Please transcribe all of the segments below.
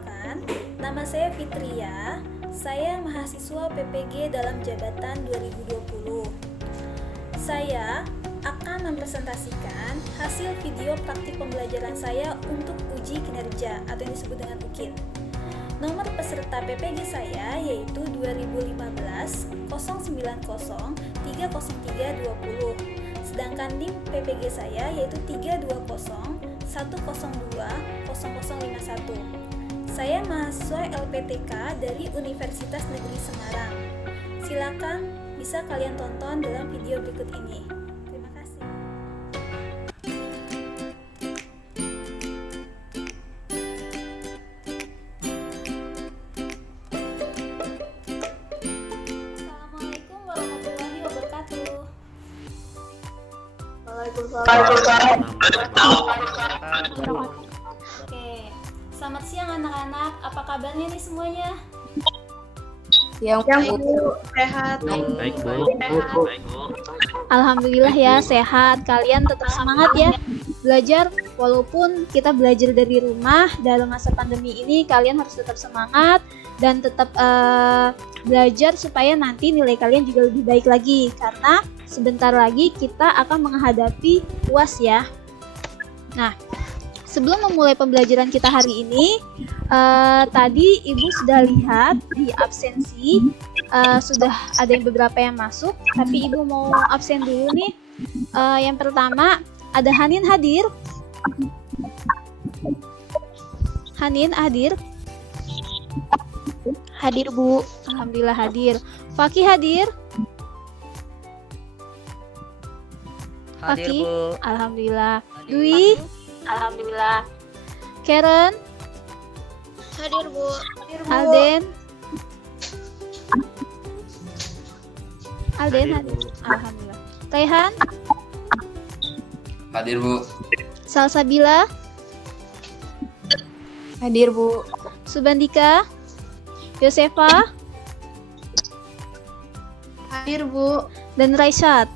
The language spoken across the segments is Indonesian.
Perkenalkan, nama saya Fitria. Saya mahasiswa PPG dalam jabatan 2020. Saya akan mempresentasikan hasil video praktik pembelajaran saya untuk uji kinerja atau yang disebut dengan UKIN. Nomor peserta PPG saya yaitu 2015 090 30320. Sedangkan NIM PPG saya yaitu 320 102 0051. Saya mahasiswa LPTK dari Universitas Negeri Semarang. Silakan bisa kalian tonton dalam video berikut ini. Terima kasih. Assalamualaikum warahmatullahi wabarakatuh. Oke, selamat siang anak-anak. Apa kabarnya nih semuanya? Yang Bu, sehat. Baik, Bu. Alhamdulillah ya sehat. Kalian tetap semangat ya belajar. Walaupun kita belajar dari rumah dalam masa pandemi ini, kalian harus tetap semangat dan tetap belajar supaya nanti nilai kalian juga lebih baik lagi. Karena sebentar lagi kita akan menghadapi UAS ya. Nah, sebelum memulai pembelajaran kita hari ini, tadi Ibu sudah lihat di absensi sudah ada yang beberapa yang masuk, tapi Ibu mau absen dulu nih. Yang pertama ada Hanin hadir. Hanin hadir. Hadir Bu. Alhamdulillah hadir. Fakih hadir. Hadir, Fakih. Bu. Alhamdulillah. Dwi. Alhamdulillah. Karen. Hadir Bu. Alden. Alden hadir. Alhamdulillah. Raihan. Hadir Bu. Salsabila. Hadir Bu. Subandika. Yosefa. Hadir Bu. Dan Raisyad.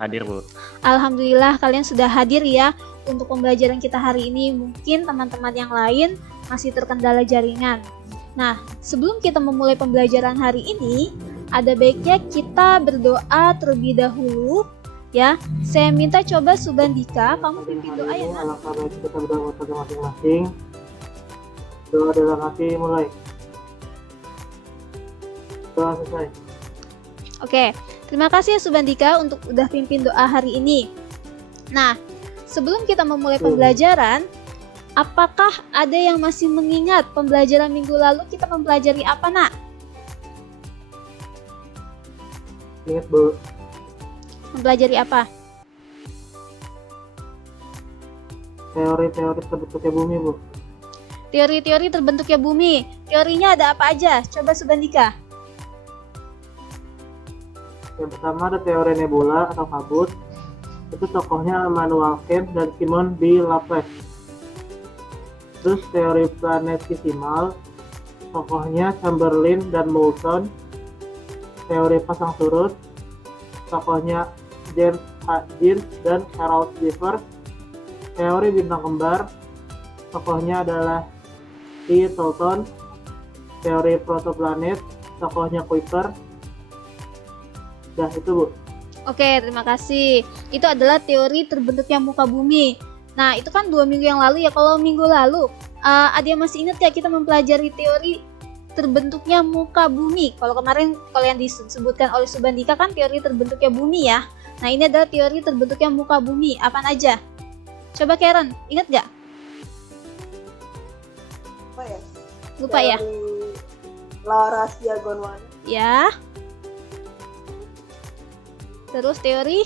Hadir, Bu. Alhamdulillah kalian sudah hadir ya untuk pembelajaran kita hari ini. Mungkin teman-teman yang lain masih terkendala jaringan. Nah, sebelum kita memulai pembelajaran hari ini, ada baiknya kita berdoa terlebih dahulu ya. Saya minta coba Subandika, kamu pimpin doa ya Nak. Alangkah baik kita berdoa kepada masing-masing. Doa dalam hati mulai. Doa selesai. Oke, terima kasih ya Subandika untuk udah pimpin doa hari ini. Nah, sebelum kita memulai pembelajaran, apakah ada yang masih mengingat pembelajaran minggu lalu kita mempelajari apa Nak? Ingat Bu, Mempelajari apa? teori-teori terbentuknya bumi Bu. Teori-teori terbentuknya bumi. Teorinya ada apa aja? Coba Subandika. Yang pertama ada teori nebula atau kabut. Itu tokohnya Immanuel Kant dan Simon B. Laplace. Terus teori planetesimal, tokohnya Chamberlain dan Moulton. Teori pasang surut, tokohnya James Hudgens dan Charles Beaver. Teori bintang kembar, tokohnya adalah T. Dalton. Teori protoplanet, tokohnya Kuiper. Dah itu Bu. Oke, terima kasih. Itu adalah teori terbentuknya muka bumi. Nah, itu kan 2 minggu yang lalu ya. Kalau minggu lalu, ada yang masih ingat ya kita mempelajari teori terbentuknya muka bumi? Kalau kemarin, kalau yang disebutkan oleh Subandika kan teori terbentuknya bumi ya. Nah, ini adalah teori terbentuknya muka bumi. Apaan aja? Coba Karen, ingat gak? Apa ya? Lupa ya? Laurasia Gondwana. Ya. Terus teori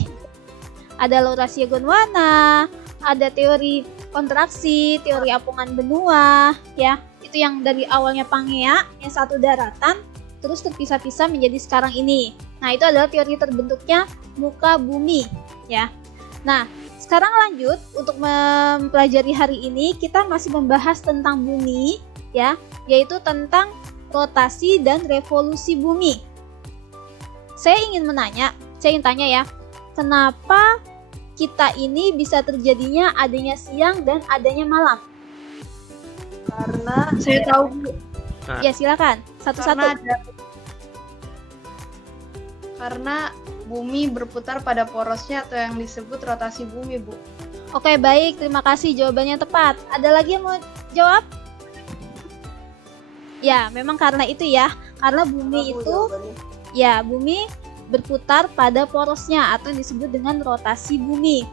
ada Laurasia Gondwana, ada teori kontraksi, teori apungan benua, ya. Itu yang dari awalnya Pangea, yang satu daratan, terus terpisah-pisah menjadi sekarang ini. Nah, itu adalah teori terbentuknya muka bumi, ya. Nah, sekarang lanjut untuk mempelajari hari ini kita masih membahas tentang bumi, ya, yaitu tentang rotasi dan revolusi bumi. Saya ingin tanya ya, kenapa kita ini bisa terjadinya adanya siang dan adanya malam? Karena Saya tahu Bu. Ya, silakan. Satu-satu. Karena bumi berputar pada porosnya atau yang disebut rotasi bumi, Bu. Oke, baik. Terima kasih, jawabannya tepat. Ada lagi yang mau jawab? Ya, memang karena itu ya. Karena bumi Bu, itu, jawabannya. ya, bumi berputar pada porosnya atau yang disebut dengan rotasi bumi.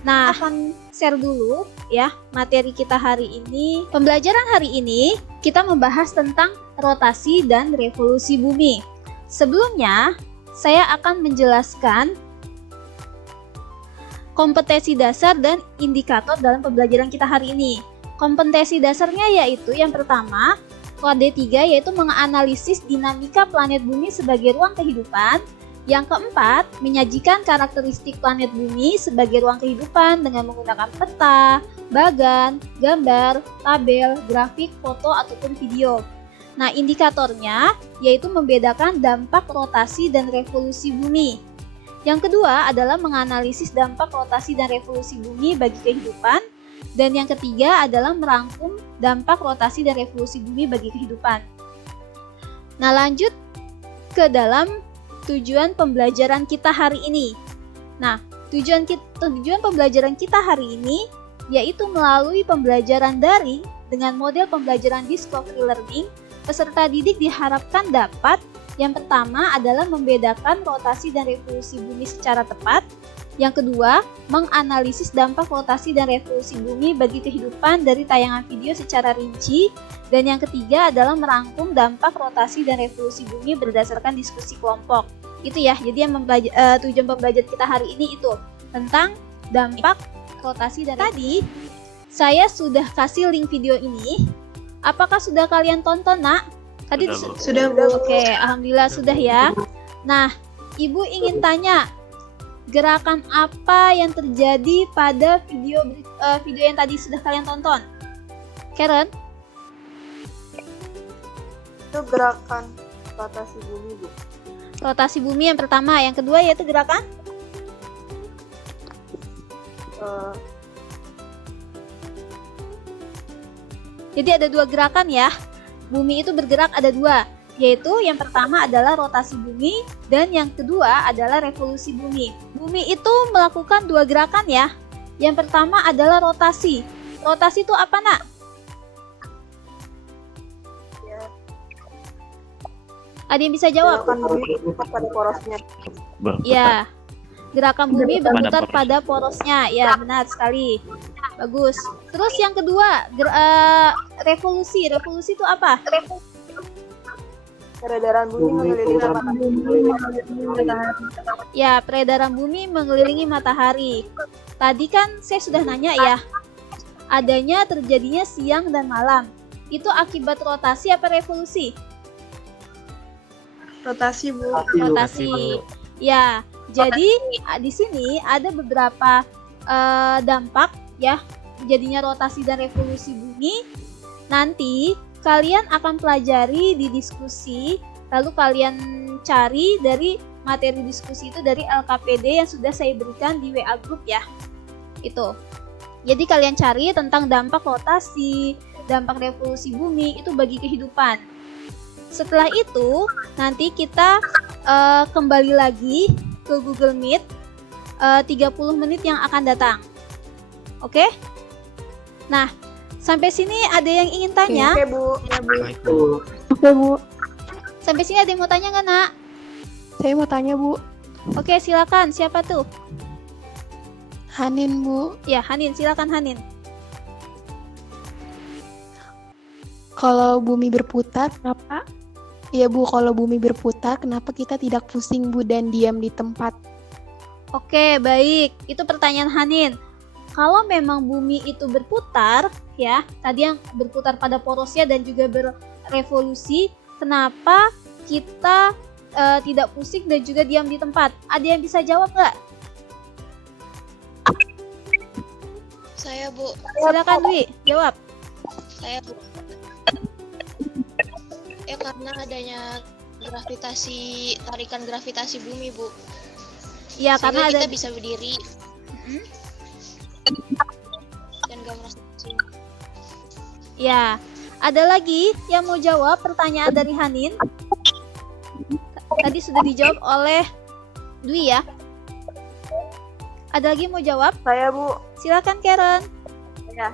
Nah, akan share dulu ya materi kita hari ini. Pembelajaran hari ini kita membahas tentang rotasi dan revolusi bumi. Sebelumnya, saya akan menjelaskan kompetensi dasar dan indikator dalam pembelajaran kita hari ini. Kompetensi dasarnya yaitu yang pertama, kode 3 yaitu menganalisis dinamika planet bumi sebagai ruang kehidupan. Yang keempat, menyajikan karakteristik planet bumi sebagai ruang kehidupan dengan menggunakan peta, bagan, gambar, tabel, grafik, foto, ataupun video. Nah, indikatornya yaitu membedakan dampak rotasi dan revolusi bumi. Yang kedua adalah menganalisis dampak rotasi dan revolusi bumi bagi kehidupan. Dan yang ketiga adalah merangkum dampak rotasi dan revolusi bumi bagi kehidupan. Nah, lanjut ke dalam tujuan pembelajaran kita hari ini. Nah, tujuan pembelajaran kita hari ini yaitu melalui pembelajaran daring dengan model pembelajaran discovery learning, peserta didik diharapkan dapat yang pertama adalah membedakan rotasi dan revolusi bumi secara tepat. Yang kedua, menganalisis dampak rotasi dan revolusi bumi bagi kehidupan dari tayangan video secara rinci. Dan yang ketiga adalah merangkum dampak rotasi dan revolusi bumi berdasarkan diskusi kelompok. Itu ya, jadi yang tujuan pembelajaran kita hari ini itu tentang dampak rotasi dan tadi saya sudah kasih link video ini. Apakah sudah kalian tonton, Nak? Tadi Sudah, Bu. Oke, alhamdulillah sudah ya. Nah, Ibu ingin tanya, gerakan apa yang terjadi pada video yang tadi sudah kalian tonton? Karen? Itu gerakan rotasi bumi, Bu. Rotasi bumi yang pertama, yang kedua yaitu gerakan jadi ada dua gerakan ya. Bumi itu bergerak ada dua, yaitu yang pertama adalah rotasi bumi dan yang kedua adalah revolusi bumi. Bumi itu melakukan dua gerakan ya. Yang pertama adalah rotasi. Rotasi itu apa, Nak? Ya, Ada yang bisa jawab? gerakan bumi berputar pada porosnya. Ya, gerakan bumi berputar porosnya. pada porosnya. Ya, benar sekali. Bagus. Terus yang kedua, revolusi. Revolusi itu apa? Peredaran bumi mengelilingi matahari. Ya, peredaran bumi mengelilingi matahari. Tadi kan saya sudah nanya ya, adanya terjadinya siang dan malam. Itu akibat rotasi apa revolusi? Rotasi, Bu. Rotasi. Ya, jadi di sini ada beberapa dampak ya jadinya rotasi dan revolusi bumi. Nanti kalian akan pelajari di diskusi, lalu kalian cari dari materi diskusi itu dari LKPD yang sudah saya berikan di WA group ya. Itu. Jadi kalian cari tentang dampak rotasi, dampak revolusi bumi itu bagi kehidupan. Setelah itu nanti kita kembali lagi ke Google Meet 30 menit yang akan datang. Oke? Nah, sampai sini ada yang ingin tanya? Oke, Bu. Ya, Bu. Baik, Bu. Oke, Bu. Sampai sini ada yang mau tanya nggak, Nak? Saya mau tanya, Bu. Oke, silakan. Siapa tuh? Hanin, Bu. Ya, Hanin. Silakan, Hanin. Kalau bumi berputar, kenapa? Ya, Bu, kalau bumi berputar, kenapa kita tidak pusing, Bu, dan diam di tempat? Oke, baik. Itu pertanyaan Hanin. Kalau memang bumi itu berputar, ya, tadi yang berputar pada porosnya dan juga berevolusi, kenapa kita tidak pusing dan juga diam di tempat? Ada yang bisa jawab nggak? Saya, Bu. Silakan, Dwi, jawab. Saya, Bu. Ya, karena adanya tarikan gravitasi bumi, Bu. Ya, Sehingga karena ada kita bisa berdiri dan gak merasa pusing. ya, Ada lagi yang mau jawab pertanyaan dari Hanin? Tadi sudah dijawab oleh Dwi ya. Ada lagi yang mau jawab? Saya, Bu. Silakan Karen. Ya.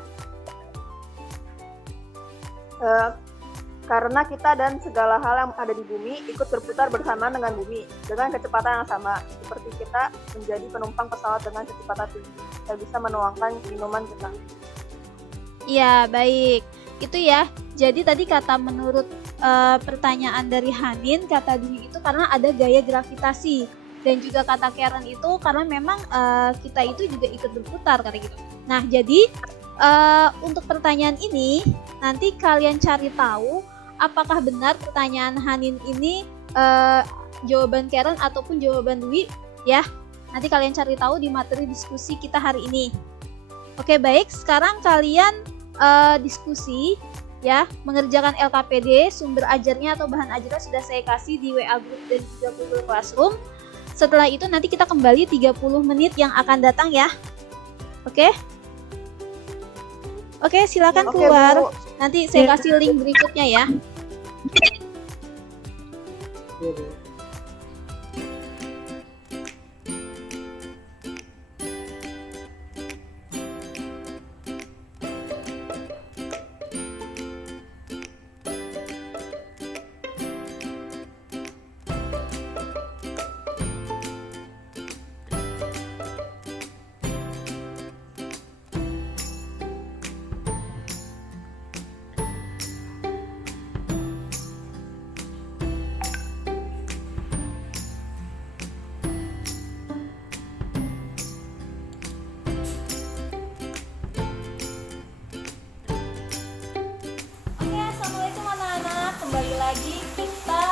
Karena kita dan segala hal yang ada di bumi ikut berputar bersamaan dengan bumi dengan kecepatan yang sama. Seperti kita menjadi penumpang pesawat dengan kecepatan tinggi. Kita bisa menuangkan minuman kita. Iya, baik. Itu ya. Jadi tadi kata menurut pertanyaan dari Hanin, kata Dwi itu karena ada gaya gravitasi. Dan juga kata Karen itu karena memang kita itu juga ikut berputar kata gitu. Nah, jadi untuk pertanyaan ini nanti kalian cari tahu apakah benar pertanyaan Hanin ini jawaban Karen ataupun jawaban Dwi ya. Nanti kalian cari tahu di materi diskusi kita hari ini. Oke, baik. Sekarang kalian diskusi ya, mengerjakan LKPD, sumber ajarnya atau bahan ajarnya sudah saya kasih di WA Group dan juga Google Classroom. Setelah itu nanti kita kembali 30 menit yang akan datang ya. Oke? Oke, silakan keluar. Bu. Nanti saya kasih link berikutnya ya. Iya, Bu. Oke, assalamualaikum anak-anak. Kembali lagi kita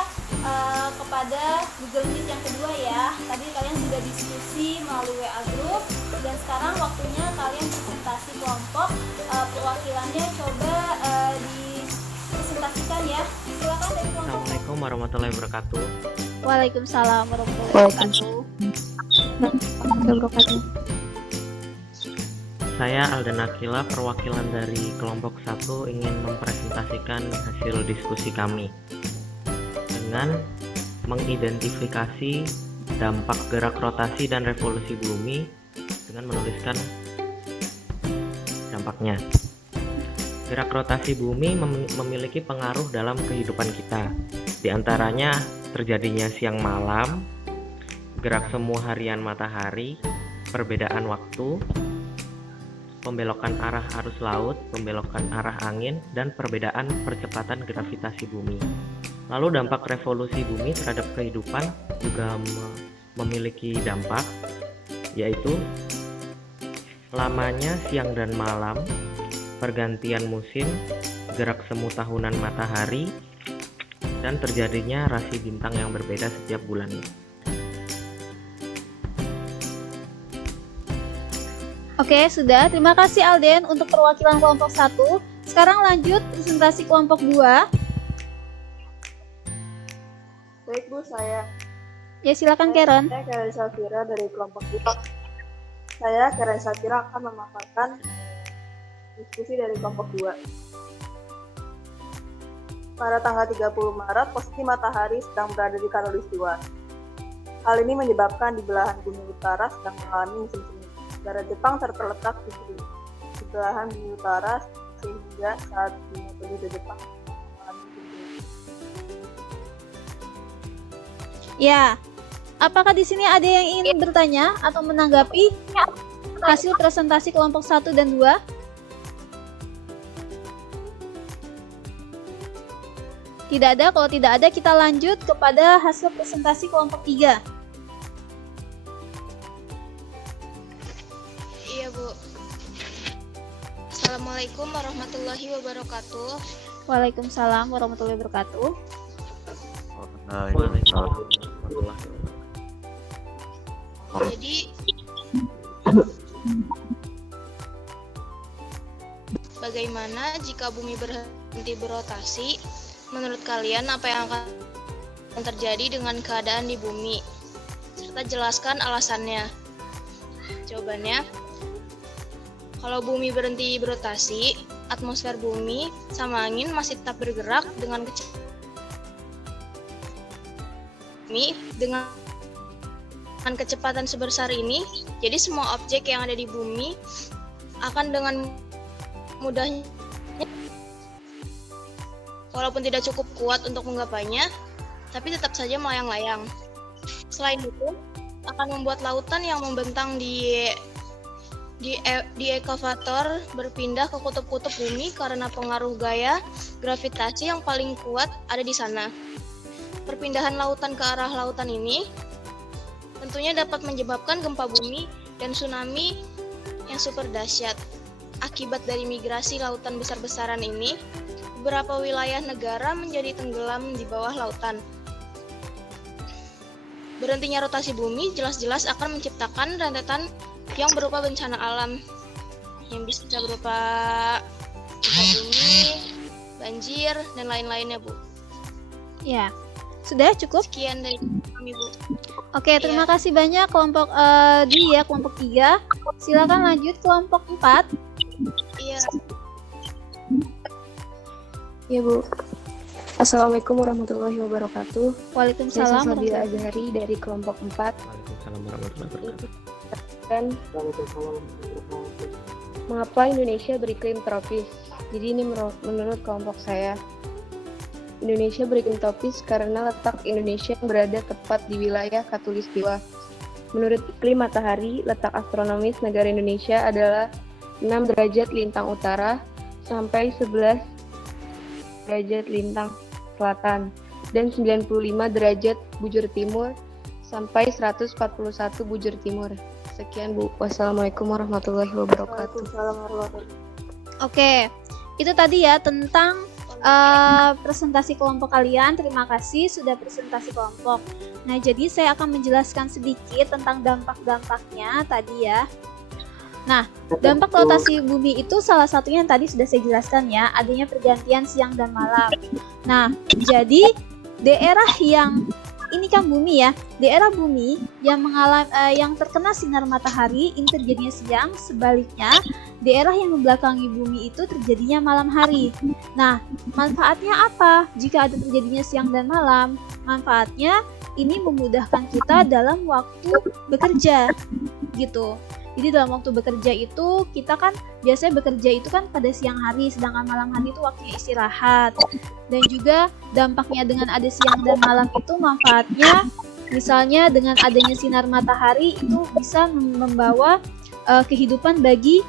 kepada Google Meet yang kedua ya. Tadi kalian sudah diskusi melalui WA Group dan sekarang waktunya kalian presentasi kelompok. Perwakilannya coba dipresentasikan ya. Silakan dari kelompok. Assalamualaikum warahmatullahi wabarakatuh. Waalaikumsalam warahmatullahi wabarakatuh. Saya Aldan Akila, perwakilan dari kelompok 1 ingin mempresentasikan hasil diskusi kami dengan mengidentifikasi dampak gerak rotasi dan revolusi bumi dengan menuliskan dampaknya. Gerak rotasi bumi memiliki pengaruh dalam kehidupan kita. Di antaranya terjadinya siang malam, gerak semu harian matahari, perbedaan waktu, pembelokan arah arus laut, pembelokan arah angin, dan perbedaan percepatan gravitasi bumi. Lalu dampak revolusi bumi terhadap kehidupan juga memiliki dampak, yaitu lamanya siang dan malam, pergantian musim, gerak semu tahunan matahari, dan terjadinya rasi bintang yang berbeda setiap bulannya. Oke, sudah. Terima kasih Alden untuk perwakilan kelompok 1. Sekarang lanjut presentasi kelompok 2. Baik, Bu, saya. Ya, silakan Karen. Saya Karen Safira dari kelompok 2. Saya Karen Safira akan memaparkan diskusi dari kelompok 2. Pada tanggal 30 Maret, posisi matahari sedang berada di khatulistiwa. Hal ini menyebabkan di belahan bumi utara sedang mengalami musim semi. Negara Jepang terletak di belahan bumi utara sehingga saat dunia penduduk Jepang mengalami musim semi. Ya. Apakah di sini ada yang ingin bertanya atau menanggapi hasil presentasi kelompok 1 dan 2? Tidak ada. Kalau tidak ada, kita lanjut kepada hasil presentasi kelompok 3. Iya, Bu. Assalamualaikum warahmatullahi wabarakatuh. Waalaikumsalam warahmatullahi wabarakatuh. Jadi bagaimana jika bumi berhenti berotasi? Menurut kalian apa yang akan terjadi dengan keadaan di bumi? Serta jelaskan alasannya. Jawabannya, kalau bumi berhenti berotasi, atmosfer bumi sama angin masih tetap bergerak dengan kecepatan sebesar ini, jadi semua objek yang ada di bumi akan dengan mudahnya, walaupun tidak cukup kuat untuk menggapainya, tapi tetap saja melayang-layang. Selain itu, akan membuat lautan yang membentang di ekuator berpindah ke kutub-kutub bumi karena pengaruh gaya gravitasi yang paling kuat ada di sana. Perpindahan lautan ke arah lautan ini tentunya dapat menyebabkan gempa bumi dan tsunami yang super dahsyat. Akibat dari migrasi lautan besar-besaran ini, beberapa wilayah negara menjadi tenggelam di bawah lautan. Berhentinya rotasi bumi jelas-jelas akan menciptakan rentetan yang berupa bencana alam, yang bisa berupa gempa bumi, banjir, dan lain-lainnya, Bu. Ya, sudah cukup? Sekian dari kami, Bu. Oke, terima kasih banyak kelompok kelompok 3. Silakan lanjut kelompok 4. Iya. Ya Bu. Assalamualaikum warahmatullahi wabarakatuh. Waalaikumsalam. Saya Sabila Azhari dari kelompok 4. Waalaikumsalam warahmatullahi wabarakatuh. Dan mengapa Indonesia beriklim tropis? Jadi ini menurut kelompok saya. Indonesia beriklim tropis karena letak Indonesia yang berada tepat di wilayah Khatulistiwa. Menurut iklim matahari, letak astronomis negara Indonesia adalah 6 derajat lintang utara sampai 11 derajat lintang selatan dan 95 derajat bujur timur sampai 141 bujur timur. Sekian Bu. Wassalamualaikum warahmatullahi wabarakatuh. Waalaikumsalam warahmatullahi wabarakatuh. Oke, itu tadi ya tentang presentasi kelompok kalian. Terima kasih sudah presentasi kelompok. Nah, jadi saya akan menjelaskan sedikit tentang dampak-dampaknya tadi ya. Nah, dampak rotasi bumi itu salah satunya yang tadi sudah saya jelaskan ya, adanya pergantian siang dan malam. Nah, jadi daerah yang ini kan bumi ya, daerah bumi yang yang terkena sinar matahari ini terjadinya siang, sebaliknya daerah yang membelakangi bumi itu terjadinya malam hari. Nah, manfaatnya apa jika ada terjadinya siang dan malam? Manfaatnya ini memudahkan kita dalam waktu bekerja gitu. Jadi dalam waktu bekerja itu kita kan biasanya bekerja itu kan pada siang hari, sedangkan malam hari itu waktunya istirahat. Dan juga dampaknya dengan ada siang dan malam itu manfaatnya misalnya dengan adanya sinar matahari itu bisa membawa kehidupan bagi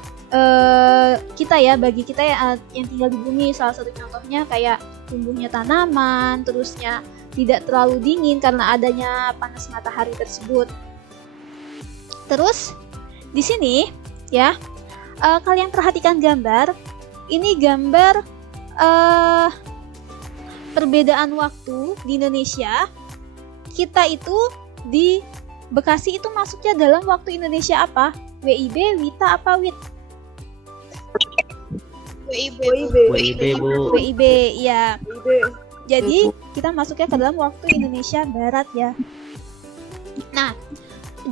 kita ya, bagi kita yang tinggal di bumi. Salah satu contohnya kayak tumbuhnya tanaman, terusnya tidak terlalu dingin karena adanya panas matahari tersebut. Terus di sini ya, kalian perhatikan gambar. Ini gambar perbedaan waktu di Indonesia. Kita itu di Bekasi itu masuknya dalam waktu Indonesia apa? WIB, WITA apa WIT? WIB, Bu. WIB, ya. Jadi kita masuknya ke dalam waktu Indonesia Barat ya. Nah,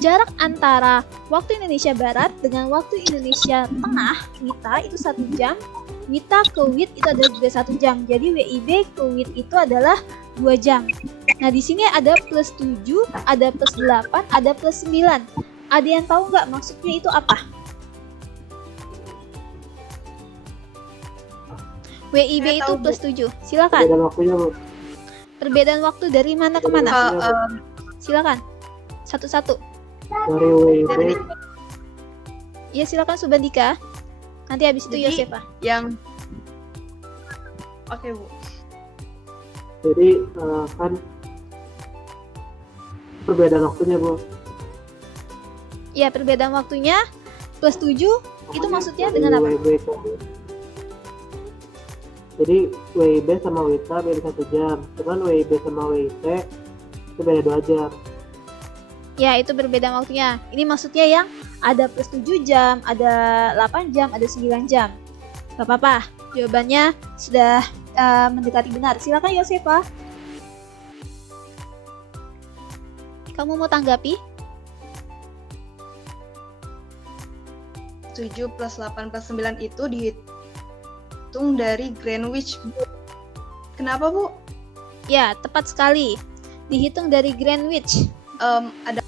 jarak antara waktu Indonesia Barat dengan waktu Indonesia Tengah, WITA, itu 1 jam. WITA ke WIT itu adalah juga 1 jam. Jadi WIB ke WIT itu adalah 2 jam. Nah, di sini ada plus 7, ada plus 8, ada plus 9. Ada yang tahu nggak maksudnya itu apa? WIB itu plus 7. Silakan. Perbedaan waktunya, Bu. Perbedaan waktu dari mana ke mana? Silakan. Satu-satu. Dari WIB. Ya, silakan Subandika. Nanti habis itu Jadi, Yosefa. Yang Oke, Bu. Jadi kan perbedaan waktunya, Bu. Ya, perbedaan waktunya plus 7 itu Pokoknya maksudnya dari dengan apa? WIB Jadi WIB sama WITA beda 1 jam. Cuman WIB sama WIT itu beda 2 jam. Ya, itu berbeda waktunya. Ini maksudnya yang ada plus 7 jam, ada 8 jam, ada 9 jam. Gak apa-apa, jawabannya sudah mendekati benar. Silakan Yosefa. Kamu mau tanggapi? 7 plus 8 plus 9 itu dihitung dari Greenwich, Bu. Kenapa, Bu? Ya, tepat sekali. Dihitung dari Greenwich. Ada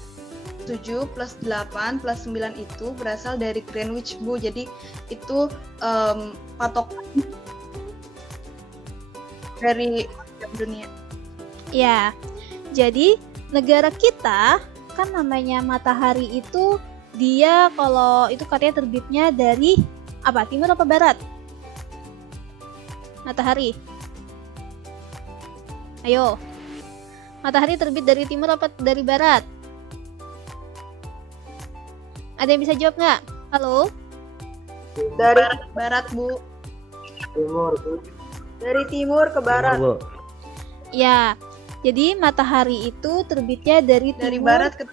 7 plus 8 plus 9 itu berasal dari Greenwich, Bu. Jadi itu patokan dari dunia. Ya, jadi negara kita kan namanya matahari itu dia kalau itu katanya terbitnya dari apa? Timur apa barat? Matahari. Ayo. Matahari terbit dari timur apa dari barat? Ada yang bisa jawab nggak? Halo? Dari Barat, Bu. Timur, Bu. dari timur ke barat. Bu. Ya. Jadi matahari itu terbitnya dari Dari timur barat ke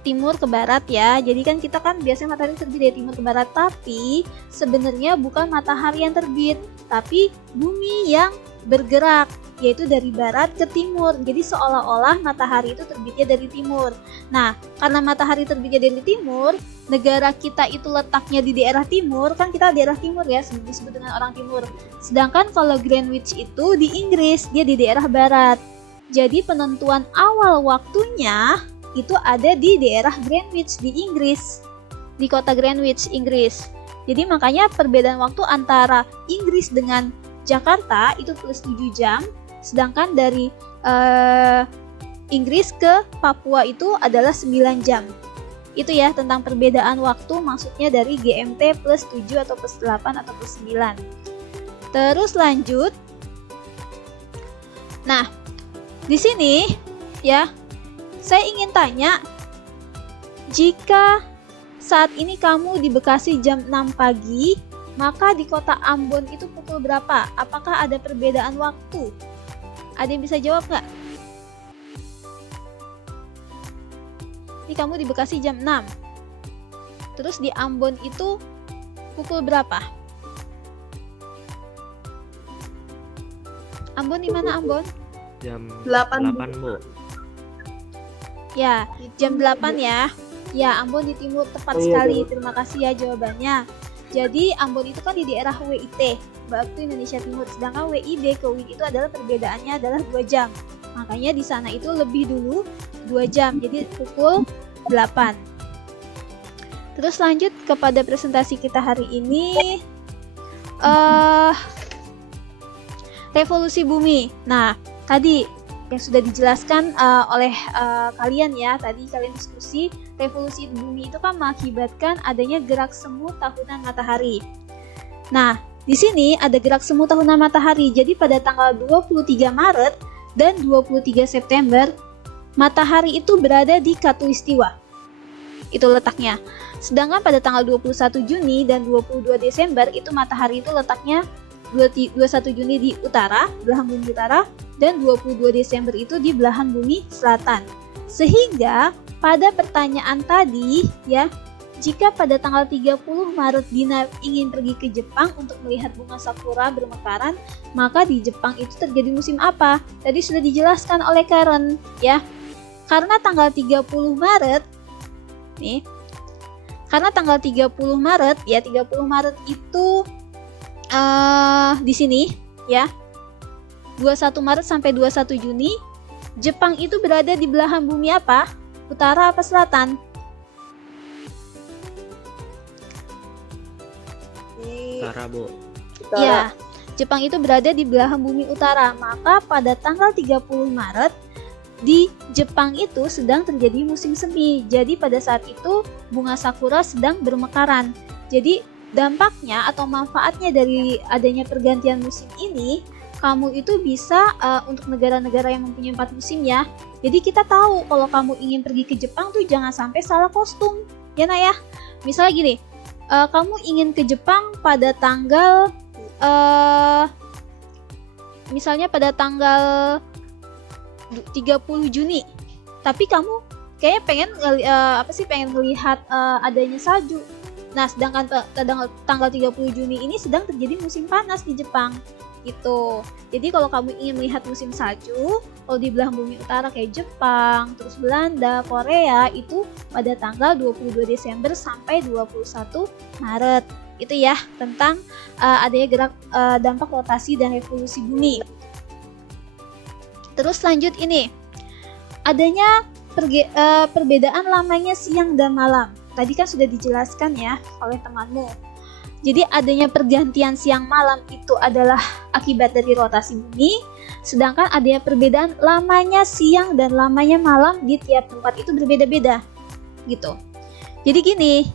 timur ke barat ya. Jadi kan kita kan biasanya matahari terbit dari timur ke barat, tapi sebenarnya bukan matahari yang terbit, tapi bumi yang bergerak, yaitu dari barat ke timur. Jadi seolah-olah matahari itu terbitnya dari timur. Nah, karena matahari terbitnya dari timur, negara kita itu letaknya di daerah timur, kan kita daerah timur ya, disebut dengan orang timur. Sedangkan kalau Greenwich itu di Inggris, dia di daerah barat. Jadi penentuan awal waktunya itu ada di daerah Greenwich di Inggris, di kota Greenwich, Inggris. Jadi makanya perbedaan waktu antara Inggris dengan Jakarta itu plus 7 jam, sedangkan dari Inggris ke Papua itu adalah 9 jam. Itu ya tentang perbedaan waktu, maksudnya dari GMT plus 7 atau plus 8 atau plus 9. Terus lanjut. Nah, di sini ya, saya ingin tanya, jika saat ini kamu di Bekasi jam 6 pagi, maka di kota Ambon itu pukul berapa? Apakah ada perbedaan waktu? Ada yang bisa jawab nggak? Ini kamu di Bekasi jam 6. Terus di Ambon itu pukul berapa? Ambon di mana Ambon? Jam 8, 8, Bu. Ya, jam 8 ya. Ya, Ambon di timur, tepat Oh, iya, sekali. betul. Terima kasih ya jawabannya. Jadi Ambon itu kan di daerah WIT, waktu Indonesia Timur. Sedangkan WIB ke WIB itu adalah perbedaannya adalah 2 jam. Makanya di sana itu lebih dulu 2 jam. Jadi pukul 8. Terus lanjut kepada presentasi kita hari ini. Revolusi bumi. Nah, tadi yang sudah dijelaskan oleh kalian ya, tadi kalian diskusi, revolusi bumi itu kan mengakibatkan adanya gerak semu tahunan matahari. Nah, di sini ada gerak semu tahunan matahari. Jadi pada tanggal 23 Maret dan 23 September, matahari itu berada di Khatulistiwa. Itu letaknya. Sedangkan pada tanggal 21 Juni dan 22 Desember itu matahari itu letaknya 21 Juni di utara, belahan bumi utara, dan 22 Desember itu di belahan bumi selatan. Sehingga pada pertanyaan tadi ya, jika pada tanggal 30 Maret Dina ingin pergi ke Jepang untuk melihat bunga sakura bermekaran, maka di Jepang itu terjadi musim apa? Tadi sudah dijelaskan oleh Karen ya. Karena tanggal 30 Maret nih, karena tanggal 30 Maret ya, 30 Maret itu di sini ya, 21 Maret sampai 21 Juni, Jepang itu berada di belahan bumi apa? Utara apa selatan? Di Utara, Bu. utara. Ya, Jepang itu berada di belahan bumi utara. Maka pada tanggal 30 Maret di Jepang itu sedang terjadi musim semi. Jadi pada saat itu bunga sakura sedang bermekaran. Jadi dampaknya atau manfaatnya dari adanya pergantian musim ini, kamu itu bisa untuk negara-negara yang mempunyai 4 musim ya. Jadi kita tahu kalau kamu ingin pergi ke Jepang tuh jangan sampai salah kostum. Ya Nak ya. Misalnya gini, kamu ingin ke Jepang pada tanggal misalnya pada tanggal 30 Juni. Tapi kamu kayaknya pengen pengen melihat adanya salju. Nah, sedangkan tanggal 30 Juni ini sedang terjadi musim panas di Jepang. gitu. Jadi kalau kamu ingin melihat musim salju, kalau di belahan bumi utara kayak Jepang, terus Belanda, Korea itu pada tanggal 22 Desember sampai 21 Maret. Itu ya tentang adanya dampak rotasi dan revolusi bumi. Terus lanjut ini, adanya perbedaan lamanya siang dan malam. Tadi kan sudah dijelaskan ya oleh temanmu. Jadi adanya pergantian siang malam itu adalah akibat dari rotasi bumi, sedangkan adanya perbedaan lamanya siang dan lamanya malam di tiap tempat itu berbeda-beda gitu. Jadi gini,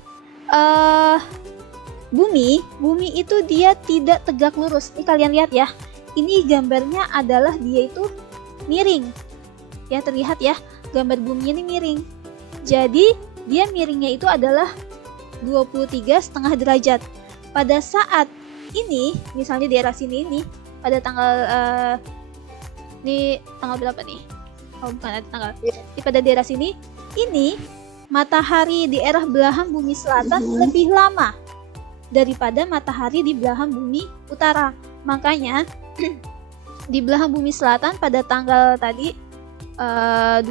bumi itu dia tidak tegak lurus. Ini kalian lihat ya, ini gambarnya adalah dia itu miring ya, terlihat ya, gambar bumi ini miring. Jadi dia miringnya itu adalah 23,5 derajat. Pada saat ini, misalnya di daerah sini ini, pada tanggal ini tanggal berapa nih? Oh bukan, ada tanggal. Di pada daerah sini, ini matahari di daerah belahan bumi selatan lebih lama daripada matahari di belahan bumi utara. Makanya di belahan bumi selatan pada tanggal tadi 22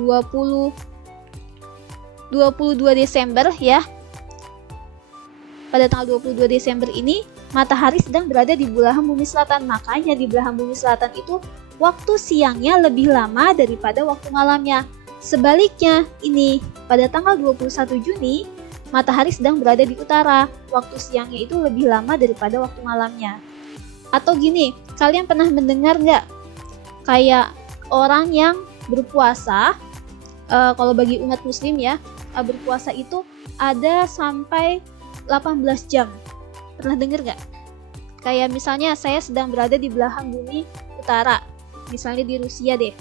Desember ya. Pada tanggal 22 Desember ini matahari sedang berada di belahan bumi selatan. Makanya di belahan bumi selatan itu waktu siangnya lebih lama daripada waktu malamnya. Sebaliknya ini pada tanggal 21 Juni matahari sedang berada di utara. Waktu siangnya itu lebih lama daripada waktu malamnya. Atau gini, kalian pernah mendengar nggak kayak orang yang berpuasa, kalau bagi umat muslim ya, berpuasa itu ada sampai 18 jam. Pernah dengar nggak? Kayak misalnya saya sedang berada di belahan bumi utara, misalnya di Rusia deh,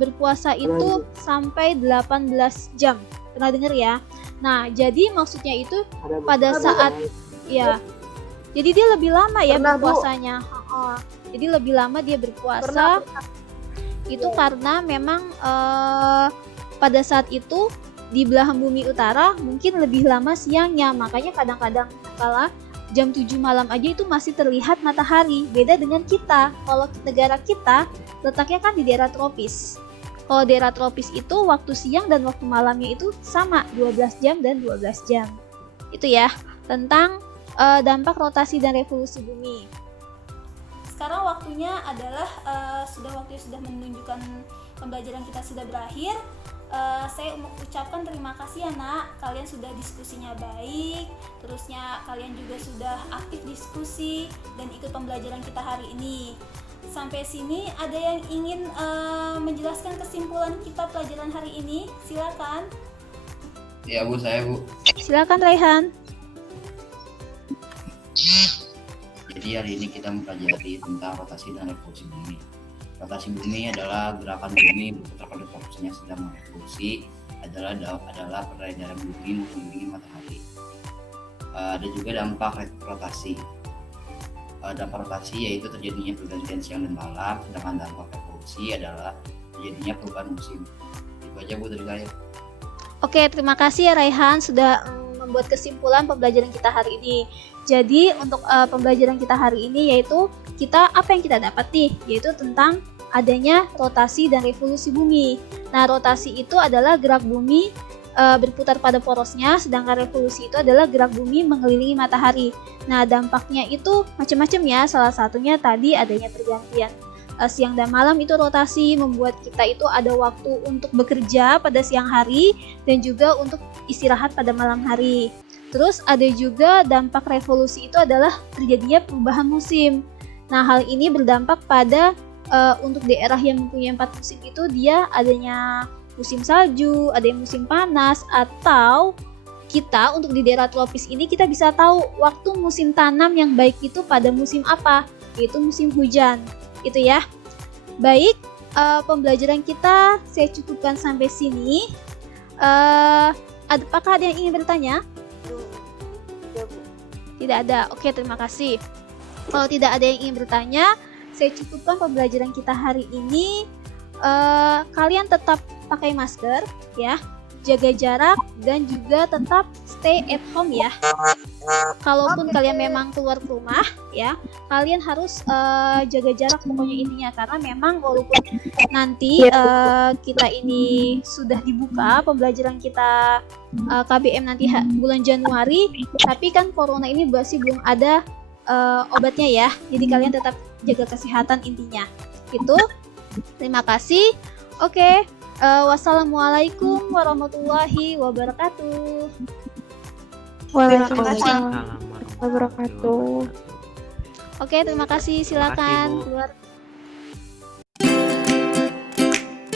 berpuasa itu sampai 18 jam. Pernah dengar ya? Nah, jadi maksudnya itu pada saat ya, jadi dia lebih lama ya berpuasanya. Jadi lebih lama dia berpuasa. Itu karena memang pada saat itu di belahan bumi utara mungkin lebih lama siangnya, makanya kadang-kadang kala jam 7 malam aja itu masih terlihat matahari. Beda dengan kita, kalau negara kita letaknya kan di daerah tropis. Kalau daerah tropis itu waktu siang dan waktu malamnya itu sama, 12 jam dan 12 jam. Itu ya tentang dampak rotasi dan revolusi bumi. Sekarang waktunya adalah sudah menunjukkan pembelajaran kita sudah berakhir. Saya mau ucapkan terima kasih ya nak, kalian sudah diskusinya baik, terusnya kalian juga sudah aktif diskusi dan ikut pembelajaran kita hari ini. Sampai sini ada yang ingin menjelaskan kesimpulan kita pelajaran hari ini? Silakan. Ya Bu, saya Bu. Silakan Raihan. Jadi hari ini kita mempelajari tentang rotasi dan revolusi bumi. Rotasi bumi adalah gerakan bumi berputar pada fokusnya sedang merevolusi, adalah peredaran bumi mengelilingi matahari. Ada juga dampak rotasi. Dampak rotasi yaitu terjadinya pergantian siang dan malam, sedangkan dampak revolusi adalah terjadinya perubahan musim. Itu aja Bu dari saya. Oke, terima kasih ya Raihan sudah membuat kesimpulan pembelajaran kita hari ini. Jadi untuk pembelajaran kita hari ini yaitu apa yang kita dapat nih, yaitu tentang adanya rotasi dan revolusi bumi. Nah, rotasi itu adalah gerak bumi berputar pada porosnya, sedangkan revolusi itu adalah gerak bumi mengelilingi matahari. Nah, dampaknya itu macam-macam ya. Salah satunya tadi adanya pergantian siang dan malam, itu rotasi membuat kita itu ada waktu untuk bekerja pada siang hari dan juga untuk istirahat pada malam hari. Terus ada juga dampak revolusi itu adalah terjadinya perubahan musim. Nah, hal ini berdampak pada untuk daerah yang mempunyai 4 musim itu dia adanya musim salju, ada yang musim panas, atau kita untuk di daerah tropis ini kita bisa tahu waktu musim tanam yang baik itu pada musim apa, yaitu musim hujan. Itu ya. Baik, pembelajaran kita saya cukupkan sampai sini. Apakah ada yang ingin bertanya? Tidak ada. Oke, terima kasih. Kalau tidak ada yang ingin bertanya, saya cukupkan pembelajaran kita hari ini. Kalian tetap pakai masker ya. jaga jarak, dan juga tetap stay at home ya. Kalaupun kalian memang keluar rumah ya, kalian harus jaga jarak pokoknya intinya, karena memang walaupun nanti kita ini sudah dibuka pembelajaran kita KBM nanti bulan Januari, tapi kan corona ini masih belum ada obatnya ya. Jadi kalian tetap jaga kesehatan intinya. Itu. Terima kasih. Oke. Wassalamualaikum warahmatullahi wabarakatuh. Waalaikumsalam warahmatullahi wabarakatuh. Oke, terima kasih. Silakan Bu. keluar.